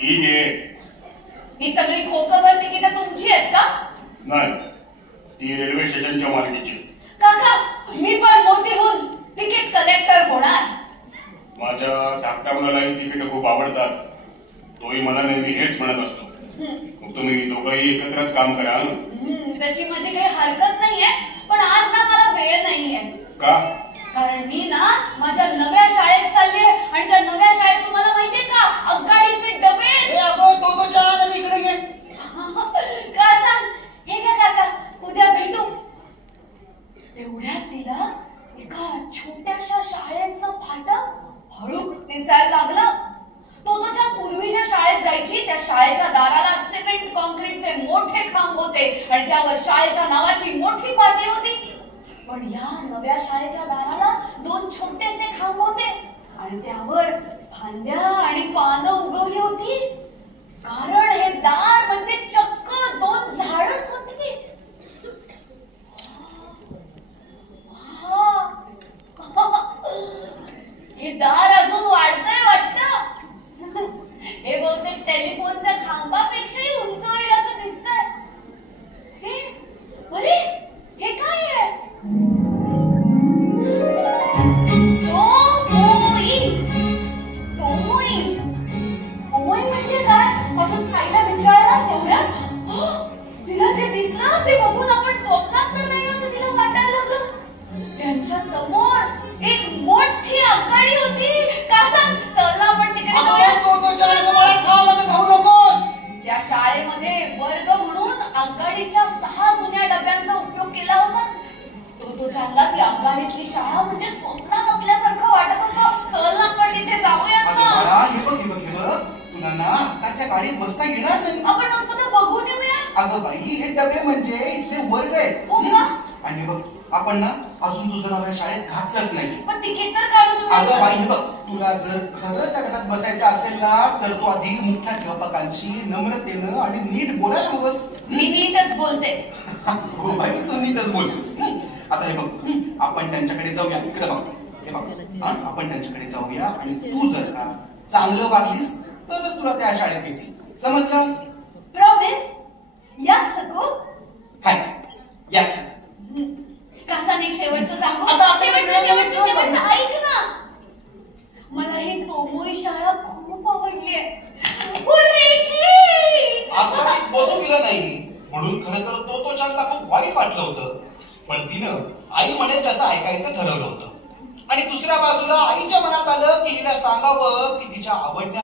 ही घे. ही सगळी खोकभर तिकीट तुमची आहेत का? नाही, ती रेल्वे स्टेशनच्या मालकीची. काका, मी पण मोठी होऊन तिकीट कलेक्टर होणार. माझ्या धाकट्या मुलालाही तिकीट खूप आवडतात. तोही मला नेहमी हेच म्हणत असतो. मग तुम्ही दोघंही एकत्रच काम कराल. तशी माझी काही हरकत नाहीये, पण आज ना मला वेळ नाहीये. का? कारण मी ना माझ्या नव्या शाळेत चाललीये आणि त्या नव्या शाळेत तुम्हाला माहितीये का, आगगाडीचे डबे. तो चहा इकडे घे. का सांग? हे काय काका, उद्या भेटू. तेवढ्यात तिला एका छोट्याशा शाळेचं फाटक हळू दिसायला लागलं. तो ज्या पूर्वीच्या शाळेत जायची त्या शाळेच्या दाराला सिमेंट कॉन्क्रीटचे मोठे खांब होते आणि त्यावर शाळेच्या नावाची मोठी पाटी होती. पण या नव्या शाळेच्या दाराला दोन छोटेसे खांब होते आणि त्यावर फांद्या आणि पानं उगवली होती. कारण हे दार म्हणजे चक्क दोन झाडच होती. हे दार अजून वाढतंय वाटतं. हे बहुतेक टेलिफोनच्या खांबापेक्षाही उंच होईल असं दिसतंय. अरे, हे काय आहे? तोमोई म्हणजे काय असं ताईला विचारलं. तेवढ्यात तिला जे दिसलं ते बघून आपण स्वप्नात तर नाही असं तिला वाटायला लागलं. त्यांच्या समोर एक मोठी आगगाडी होती. का सांग? चल आपण तिकडे त्या शाळेमध्ये वर्ग म्हणून आगगाडीच्या 6 जुन्या डब्यांचा उपयोग केला होता. तो चालला. ती आगगाडीतली शाळा म्हणजे स्वप्नात असल्यासारखं वाटत होतं. चल ना आपण तिथे जाऊयात ना. तुला ना आताच्या गाडीत बसता येणार नाही. आपण नुसतं ते बघून येऊया. अगं बाई, हे डबे म्हणजे इथले वर्ग आहेत. हो का? आणि बघ, आपण ना अजून तुझं नाव शाळेत घातलंच नाही. पण तिकीट तर काढू देऊ. अगं बाई, बघ, तुला जर खरंच डब्यात बसायचं असेल ना तर तू आधी मुख्याध्यापकांशी नम्रतेनं आणि नीट बोलायला हवंस. मी नीटच बोलते. हो बाई, तू नीटच बोलतोस. आता हे बघ, आपण त्यांच्याकडे जाऊया. इकडे बघ, हे बघ, आपण त्यांच्याकडे जाऊया आणि तू जर का चांगलं वागलीस तरच तुला त्या शाळेत येतील. समजलं? प्रॉमिस? या सकू? हाय, याच. कासा एक शेवटचं सांगू? शेवटचं ऐक ना. मला ही तोमोई शाळा खूप आवडलीये. बसू दिलं नाही म्हणून खरं तर तो शाळेला खूप वाईट वाटलं होतं. पण तिनं आई म्हणेल तसं ऐकायचं ठरवलं होतं. आणि दुसऱ्या बाजूला आईच्या मनात आलं की हिला सांगावं की तिच्या आवडण्या